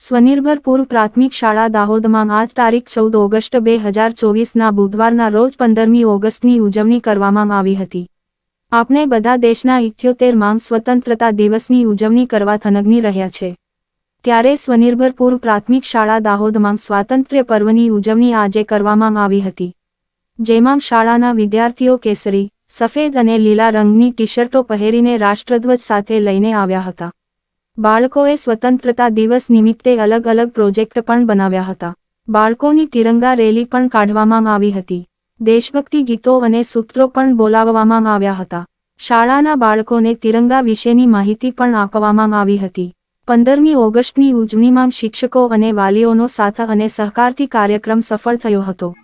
સ્વનિર્ભર પૂર્વ પ્રાથમિક શાળા દાહોદમાં આજ તારીખ 14 ઓગસ્ટ 2024ના બુધવારના રોજ 15મી ઓગસ્ટની ઉજવણી કરવામાં આવી હતી. આપણે બધા દેશના 78માં સ્વતંત્રતા દિવસની ઉજવણી કરવા થનગની રહ્યા છે. ત્યારે સ્વનિર્ભર પૂર્વ પ્રાથમિક શાળા દાહોદમાં સ્વાતંત્ર્ય પર્વની ઉજવણી આજે કરવામાં આવી હતી. જેમાં શાળાના વિદ્યાર્થીઓ કેસરી, સફેદ અને લીલા રંગની ટી-શર્ટો પહેરીને રાષ્ટ્રધ્વજ સાથે લઈને આવ્યા હતા. બાળકોએ સ્વતંત્રતા દિવસ નિમિત્તે અલગ અલગ પ્રોજેક્ટ પણ બનાવ્યા હતા. બાળકોની તિરંગા રેલી પણ કાઢવામાં આવી હતી. દેશભક્તિ ગીતો અને સૂત્રો પણ બોલાવવામાં આવ્યા હતા. શાળાના બાળકોને તિરંગા વિશેની માહિતી પણ આપવામાં આવી હતી. 15મી ઓગસ્ટની ઉજવણીમાં શિક્ષકો અને વાલીઓનો સાથ અને સહકારથી કાર્યક્રમ સફળ થયો હતો.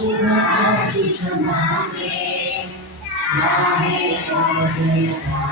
आज समावे, नाहे और